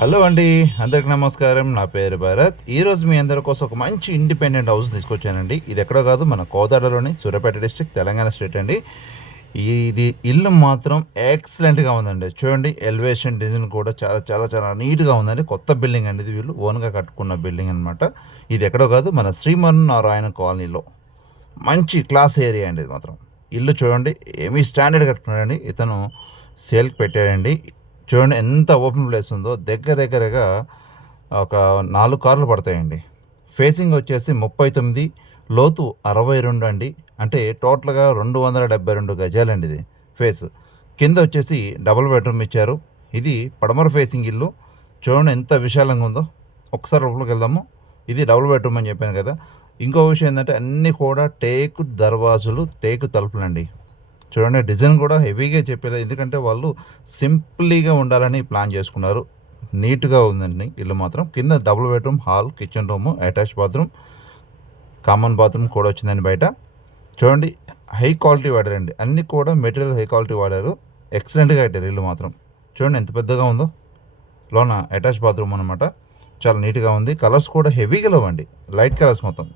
Hello అండి అందరికి నమస్కారం. నా పేరు భరత్. ఈరోజు మీ అందరి కోసం ఒక మంచి ఇండిపెండెంట్ హౌస్ తీసుకొచ్చానండి. ఇది ఎక్కడో కాదు మన కోదాడలోని సూర్యాపేట డిస్ట్రిక్ట్ తెలంగాణ స్టేట్ అండి. ఇది ఇల్లు మాత్రం ఎక్సలెంట్గా ఉందండి. చూడండి ఎలివేషన్ డిజైన్ కూడా చాలా చాలా చాలా నీట్గా ఉందండి. కొత్త బిల్డింగ్ అండి ఇది. వీళ్ళు ఓన్గా కట్టుకున్న బిల్డింగ్ అనమాట ఇది ఎక్కడో కాదు మన శ్రీమన్ నారాయణ కాలనీలో. మంచి క్లాస్ ఏరియా అండి ఇది మాత్రం. ఇల్లు చూడండి ఏమీ స్టాండర్డ్ కట్టుకున్నాడండి. ఇతను సేల్కి పెట్టాడండి. చూడండి ఎంత ఓపెన్ ప్లేస్ ఉందో. దగ్గర దగ్గరగా ఒక నాలుగు కార్లు పడతాయండి. ఫేసింగ్ వచ్చేసి ముప్పై తొమ్మిది లోతు అరవై రెండు అండి. అంటే టోటల్గా రెండు వందల డెబ్బై రెండు గజాలండి ఇది ఫేస్. కింద వచ్చేసి డబుల్ బెడ్రూమ్ ఇచ్చారు. ఇది పడమర ఫేసింగ్ ఇల్లు. చూడండి ఎంత విశాలంగా ఉందో. ఒకసారి లోపలికి వెళ్దాము. ఇది డబుల్ బెడ్రూమ్ అని చెప్పాను కదా. ఇంకో విషయం ఏంటంటే అన్నీ కూడా టేకు దర్వాజులు టేకు తలుపులండి. చూడండి డిజైన్ కూడా హెవీగా చెప్పారు ఎందుకంటే వాళ్ళు సింప్లీగా ఉండాలని ప్లాన్ చేసుకున్నారు. నీట్గా ఉందండి ఇల్లు మాత్రం. కింద double bedroom hall kitchen room attach bathroom common bathroom కూడా వచ్చిందండి బయట. చూడండి హై క్వాలిటీ వాడారండి. అన్నీ కూడా మెటీరియల్ హై క్వాలిటీ వాడారు. ఎక్సలెంట్గా కట్టారు ఇల్లు మాత్రం. చూడండి ఎంత పెద్దగా ఉందో. లోన అటాచ్ బాత్రూమ్ అనమాట చాలా నీట్గా ఉంది. కలర్స్ కూడా హెవీగా లేవండి. లైట్ కలర్స్ మొత్తం.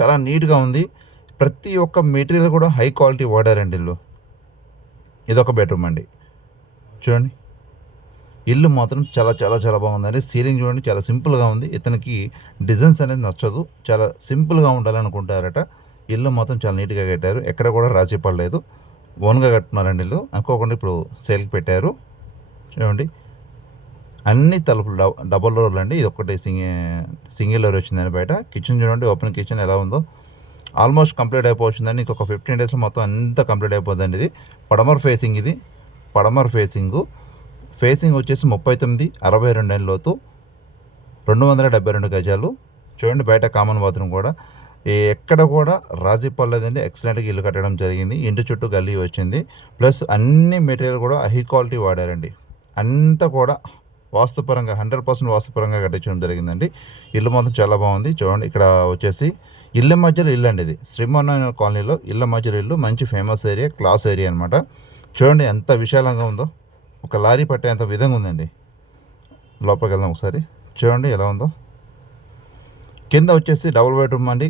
చాలా నీట్గా ఉంది. ప్రతి ఒక్క మెటీరియల్ కూడా హై క్వాలిటీ వాడారండి ఇల్లు. ఇదొక బెడ్రూమ్ అండి. చూడండి. ఇల్లు మాత్రం చాలా చాలా చాలా బాగుందండి. సీలింగ్ చూడండి చాలా సింపుల్గా ఉంది. ఇతనికి డిజైన్స్ అనేది నచ్చదు. చాలా సింపుల్గా ఉండాలనుకుంటారట. ఇల్లు మాత్రం చాలా నీట్గా కట్టారు. ఎక్కడ కూడా రాజీ పడలేదు. ఓన్గా కట్టున్నారండి ఇల్లు. అనుకోకుండా ఇప్పుడు సేల్కి పెట్టారు. చూడండి. అన్ని తలుపులు డబల్ డోర్లు అండి. ఇది ఒకటి సింగిల్ సింగిల్ డోర్ వచ్చిందండి బయట. కిచెన్ చూడండి ఓపెన్ కిచెన్ ఎలా ఉందో. ఆల్మోస్ట్ కంప్లీట్ అయిపోతుందండి ఇంకొక ఫిఫ్టీన్ డేస్లో మొత్తం అంతా కంప్లీట్ అయిపోతుందండి ఇది. పడమర్ ఫేసింగ్ ఇది. పడమర్ ఫేసింగు. ఫేసింగ్ వచ్చేసి ముప్పై తొమ్మిది అరవై రెండు లోతు రెండు వందల డెబ్బై రెండు గజాలు. చూడండి బయట కామన్ బాత్రూమ్ కూడా. ఎక్కడ కూడా రాజీ పడలేదండి. ఎక్సలెంట్గా ఇల్లు కట్టడం జరిగింది. ఇంటి చుట్టూ గల్లీ వచ్చింది. ప్లస్ అన్ని మెటీరియల్ కూడా హై క్వాలిటీ వాడారండి. అంతా కూడా వాస్తుపరంగా హండ్రెడ్ పర్సెంట్ వాస్తుపరంగా కట్టించడం జరిగిందండి. ఇల్లు మాత్రం చాలా బాగుంది. చూడండి ఇక్కడ వచ్చేసి ఇళ్ళ మధ్యలో ఇల్లు అండి ఇది. శ్రీమన్న కాలనీలో ఇళ్ళ మధ్యలో ఇల్లు మంచి ఫేమస్ ఏరియా క్లాస్ ఏరియా అనమాట చూడండి ఎంత విశాలంగా ఉందో. ఒక లారీ పట్టేంత విధంగా ఉందండి. లోపలికి వెళ్దాం ఒకసారి. చూడండి ఎలా ఉందో. కింద వచ్చేసి డబుల్ బెడ్రూమ్ అండి.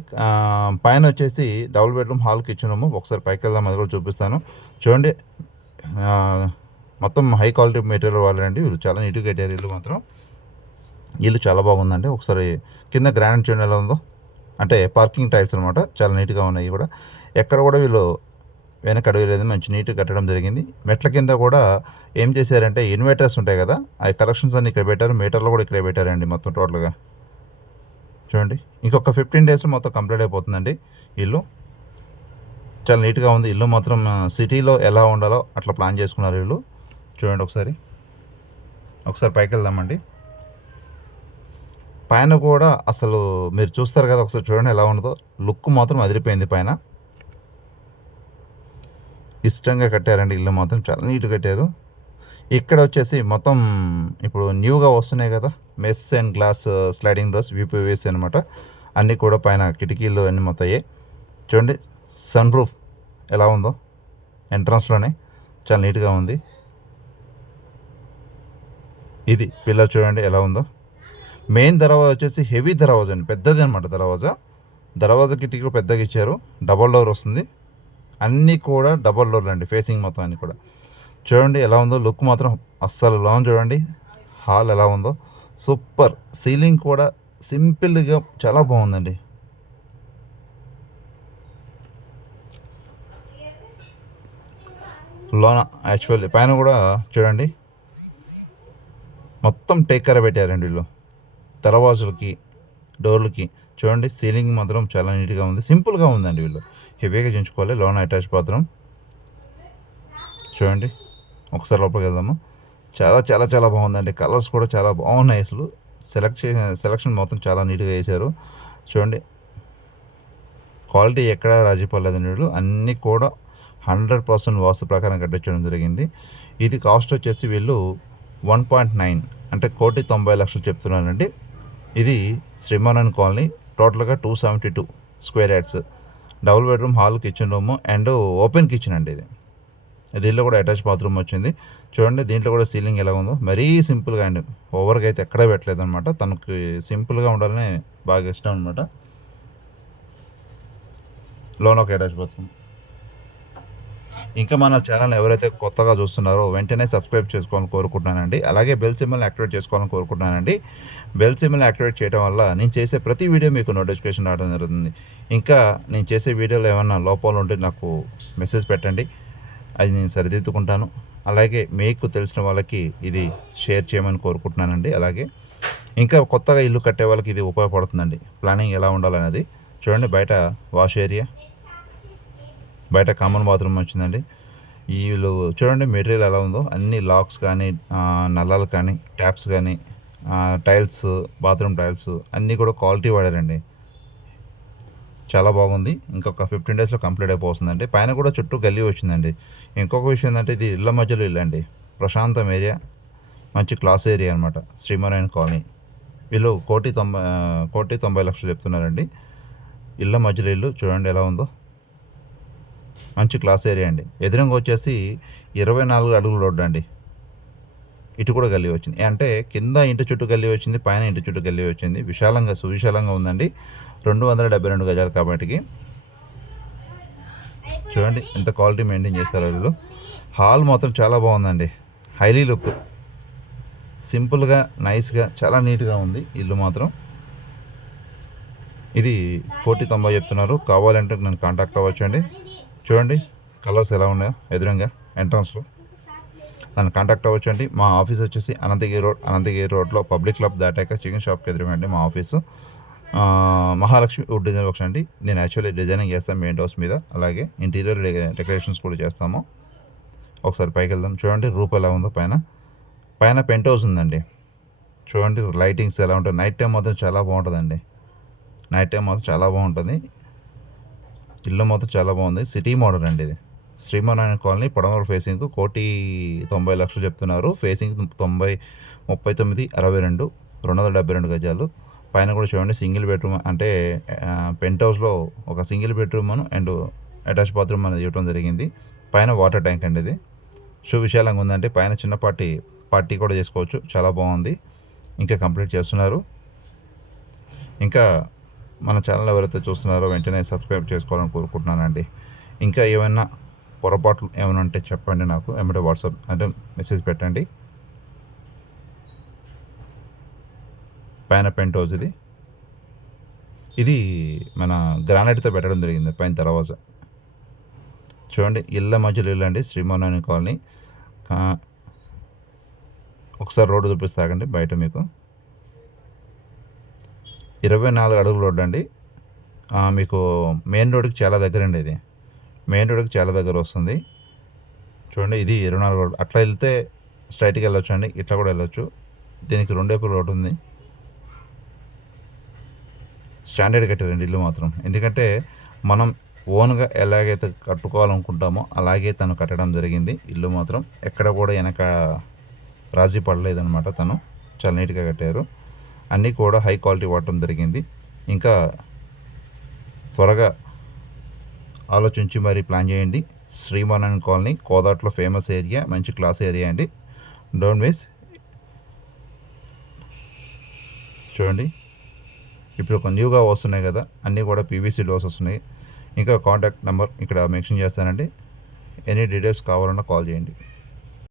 పైన వచ్చేసి double bedroom hall kitchen room. ఒకసారి పైకి వెళ్దాం అది కూడా చూపిస్తాను. చూడండి మొత్తం హై క్వాలిటీ మెటీరియల్ వాళ్ళండి. వీళ్ళు చాలా నీట్గా కట్టారు ఇల్లు మాత్రం. ఇల్లు చాలా బాగుందండి. ఒకసారి కింద గ్రానైట్ చూడండి ఎలా ఉందో అంటే పార్కింగ్ టైల్స్ అనమాట చాలా నీట్గా ఉన్నాయి కూడా. ఎక్కడ కూడా వీళ్ళు వెనక అడగలేదు మంచి నీట్గా కట్టడం జరిగింది. మెట్ల కింద కూడా ఏం చేశారంటే ఇన్వర్టర్స్ ఉంటాయి కదా ఆ కలెక్షన్స్ అన్ని ఇక్కడ పెట్టారు. మీటర్లు కూడా ఇక్కడ పెట్టారండి మొత్తం టోటల్గా చూడండి. ఇంకొక ఫిఫ్టీన్ డేస్లో మొత్తం కంప్లీట్ అయిపోతుందండి ఇల్లు. చాలా నీట్గా ఉంది. ఇల్లు మాత్రం సిటీలో ఎలా ఉండాలో అట్లా ప్లాన్ చేసుకున్నారు వీళ్ళు. చూడండి ఒకసారి. ఒకసారి పైకి వెళ్దామండి. పైన కూడా అసలు మీరు చూస్తారు కదా ఒకసారి చూడండి ఎలా ఉండదో లుక్ మాత్రం అదిరిపోయింది పైన. ఇష్టంగా కట్టారండి ఇల్లు మాత్రం చాలా నీట్గా కట్టారు. ఇక్కడ వచ్చేసి మొత్తం ఇప్పుడు న్యూగా వస్తున్నాయి కదా. Mesh and glass sliding doors V P V S అనమాట అన్నీ కూడా పైన కిటికీలు అన్నీ మొత్తం అయ్యాయి. చూడండి సన్ రూఫ్ ఎలా ఉందో. ఎంట్రన్స్లోనే చాలా నీట్గా ఉంది. ఇది పిల్లర్ చూడండి ఎలా ఉందో. మెయిన్ దర్వాజా వచ్చేసి హెవీ దర్వాజా అండి పెద్దది అనమాట దర్వాజా. దర్వాజా కిటికీ పెద్దగా ఇచ్చారు డబల్ డోర్ వస్తుంది. అన్నీ కూడా డబల్ డోర్లు అండి ఫేసింగ్ మొత్తం అన్నీ కూడా. చూడండి ఎలా ఉందో లుక్ మాత్రం అస్సలు లాన్ చూడండి. హాల్ ఎలా ఉందో సూపర్ సీలింగ్ కూడా సింపుల్గా చాలా బాగుందండి. లోన యాక్చువల్లీ పైన కూడా చూడండి. మొత్తం టేకర్ పెట్టారండి వీళ్ళు. దర్వాజులకి డోర్లకి చూడండి సీలింగ్ మాత్రం చాలా నీట్గా ఉంది. సింపుల్గా ఉందండి వీళ్ళు. హెవీగా చేయించుకోవాలి. లోన అటాచ్ బాత్రూమ్ చూడండి ఒకసారి లోపలికి వెళ్దాము. చాలా చాలా చాలా బాగుందండి. కలర్స్ కూడా చాలా బాగున్నాయి అసలు. సెలెక్ట్ సెలక్షన్ సెలెక్షన్ మొత్తం చాలా నీట్గా వేశారు చూడండి క్వాలిటీ ఎక్కడ రాజీపడలేదండి వీళ్ళు. అన్నీ కూడా హండ్రెడ్ పర్సెంట్ వాస్తు ప్రకారం కట్టించడం జరిగింది. ఇది కాస్ట్ వచ్చేసి వీళ్ళు వన్ పాయింట్ నైన్ అంటే కోటి తొంభై లక్షలు చెప్తున్నానండి. ఇది శ్రీమానన్ కాలనీ టోటల్గా two seventy two square yards. Double bedroom hall kitchen room and open kitchen అండి ఇది. దీనిలో కూడా అటాచ్ బాత్రూమ్ వచ్చింది. చూడండి దీంట్లో కూడా సీలింగ్ ఎలా ఉందో. మరీ సింపుల్గా అండి. ఓవర్గా అయితే ఎక్కడా పెట్టలేదు అనమాట తనకి సింపుల్గా ఉండాలని బాగా ఇష్టం అనమాట లోన్ ఒక అటాచ్ బాత్రూమ్. ఇంకా మన ఛానల్ ఎవరైతే కొత్తగా చూస్తున్నారో వెంటనే సబ్స్క్రైబ్ చేసుకోవాలని కోరుకుంటున్నానండి. అలాగే బెల్ సిమ్మల్ని యాక్టివేట్ చేసుకోవాలని కోరుకుంటున్నానండి. బెల్ సిమ్మల్ని యాక్టివేట్ చేయడం వల్ల నేను చేసే ప్రతి వీడియో మీకు నోటిఫికేషన్ రావడం జరుగుతుంది. ఇంకా నేను చేసే వీడియోలో ఏమైనా లోపాలు ఉంటే నాకు మెసేజ్ పెట్టండి. అది నేను సరిదిద్దుకుంటాను. అలాగే మీకు తెలిసిన వాళ్ళకి ఇది షేర్ చేయమని కోరుకుంటున్నానండి. అలాగే ఇంకా కొత్తగా ఇల్లు కట్టే వాళ్ళకి ఇది ఉపయోగపడుతుందండి. ప్లానింగ్ ఎలా ఉండాలనేది చూడండి. బయట వాష్ ఏరియా బయట కామన్ బాత్రూమ్ వచ్చిందండి. వీళ్ళు చూడండి మెటీరియల్ ఎలా ఉందో. అన్ని లాక్స్ కానీ నల్లాలు కానీ ట్యాప్స్ కానీ టైల్స్ బాత్రూమ్ టైల్స్ అన్నీ కూడా క్వాలిటీ వాడారండి. చాలా బాగుంది. ఇంకొక ఫిఫ్టీన్ డేస్లో కంప్లీట్ అయిపోతుందండి. పైన కూడా చుట్టూ గల్లీ వచ్చిందండి. ఇంకొక విషయం ఏంటంటే ఇది ఇళ్ళ మధ్యలో ఇల్లు అండి. ప్రశాంతం ఏరియా. మంచి క్లాస్ ఏరియా అనమాట శ్రీమనారాయణ కాలనీ. వీళ్ళు కోటి తొంభై కోటి తొంభై లక్షలు చెప్తున్నారండి. ఇళ్ళ మధ్యలో ఇల్లు చూడండి ఎలా ఉందో. మంచి క్లాస్ ఏరియా అండి. ఎదురంగా వచ్చేసి ఇరవై నాలుగు అడుగుల రోడ్డు అండి. ఇటు కూడా గల్లీ వచ్చింది. అంటే కింద ఇంటి చుట్టూ గల్లీ వచ్చింది పైన ఇంటి చుట్టూ గల్లీ వచ్చింది. విశాలంగా సువిశాలంగా ఉందండి. రెండు వందల డెబ్బై రెండు గజాలు కాబట్టి చూడండి ఎంత క్వాలిటీ మెయింటైన్ చేస్తారు వీళ్ళు. హాల్ మాత్రం చాలా బాగుందండి. Highly look. సింపుల్గా నైస్గా చాలా నీట్గా ఉంది ఇల్లు మాత్రం. ఇది కోటి తొంభై చెప్తున్నారు. కావాలంటే నన్ను కాంటాక్ట్ అవ్వచ్చు అండి. చూడండి కలర్స్ ఎలా ఉన్నాయో ఎదురంగా ఎంట్రన్స్లో నన్ను కాంటాక్ట్ అవ్వచ్చు అండి మా ఆఫీస్ వచ్చేసి అనంతగిరి రోడ్ అనంతగిరి రోడ్లో పబ్లిక్ క్లబ్ దాటాక చికెన్ షాప్కి ఎదురుగా అండి మా office Mahalakshmi wood design works అండి. నేను యాక్చువల్లీ డిజైనింగ్ చేస్తాను మెయిన్ హౌస్ మీద. అలాగే ఇంటీరియర్ డెకరేషన్స్ కూడా చేస్తాము. ఒకసారి పైకి వెళ్దాం. చూడండి రూప్ ఎలా ఉందో పైన. పైన పెంట్ హౌస్ ఉందండి. చూడండి లైటింగ్స్ ఎలా ఉంటాయి. నైట్ టైం మాత్రం చాలా బాగుంటుందండి. నైట్ టైం మాత్రం చాలా బాగుంటుంది. ఇల్లు మాత్రం చాలా బాగుంది. సిటీ మోడల్ అండి ఇది. శ్రీమనారాయణ కాలనీ పడమర ఫేసింగ్ కోటి తొంభై లక్షలు చెప్తున్నారు. ఫేసింగ్ తొంభై ముప్పై తొమ్మిది అరవై రెండు రెండు వందల డెబ్బై రెండు గజాలు. పైన కూడా చూడండి సింగిల్ బెడ్రూమ్ అంటే పెంట్ హౌస్లో ఒక single bedroom and attach bathroom అనేది ఇవ్వడం జరిగింది. పైన వాటర్ ట్యాంక్ అండి ఇది. షూ విశాలంగా ఉందంటే పైన చిన్న పార్టీ పార్టీ కూడా చేసుకోవచ్చు. చాలా బాగుంది. ఇంకా కంప్లీట్ చేస్తున్నారు. ఇంకా మన ఛానల్ ఎవరైతే చూస్తున్నారో వెంటనే సబ్స్క్రైబ్ చేసుకోవాలని కోరుకుంటున్నానండి. ఇంకా ఏమైనా పొరపాట్లు ఏమైనా ఉంటే చెప్పండి నాకు. ఏమంటే వాట్సాప్ అంటే మెసేజ్ పెట్టండి. పైన పెంట్ హౌస్ ఇది. ఇది మన గ్రానైట్తో పెట్టడం జరిగింది పైన తర్వాత. చూడండి ఇళ్ళ మధ్యలో ఇల్లు అండి శ్రీమోనాని కాలనీ. ఒకసారి రోడ్డు చూపిస్తాకండి బయట మీకు. ఇరవై నాలుగు అడుగుల రోడ్డు అండి. మీకు మెయిన్ రోడ్కి చాలా దగ్గర అండి ఇది. మెయిన్ రోడ్కి చాలా దగ్గర వస్తుంది. చూడండి ఇది ఇరవై నాలుగు రోడ్. అట్లా వెళ్తే స్ట్రైట్కి వెళ్ళొచ్చు అండి ఇట్లా కూడా వెళ్ళొచ్చు. దీనికి రెండేపు రోడ్డు ఉంది. స్టాండర్డ్ కట్టారండి ఇల్లు మాత్రం. ఎందుకంటే మనం ఓన్గా ఎలాగైతే కట్టుకోవాలనుకుంటామో అలాగే తను కట్టడం జరిగింది. ఇల్లు మాత్రం ఎక్కడ కూడా వెనక రాజీ పడలేదనమాట తను. చాలా నీట్గా కట్టారు. అన్నీ కూడా హై క్వాలిటీ వాడటం జరిగింది. ఇంకా త్వరగా ఆలోచించి మరి ప్లాన్ చేయండి. శ్రీమానన్ కాలనీ కోదాట్లో ఫేమస్ ఏరియా మంచి క్లాస్ ఏరియా అండి. Don't miss. చూడండి. ఇప్పుడు ఒక న్యూగా వస్తున్నాయి కదా అన్నీ కూడా పీవీసీ డోర్స్ వస్తున్నాయి. ఇంకా కాంటాక్ట్ నెంబర్ ఇక్కడ మెన్షన్ చేస్తానండి. ఎనీ డీటెయిల్స్ కావాలన్నా కాల్ చేయండి.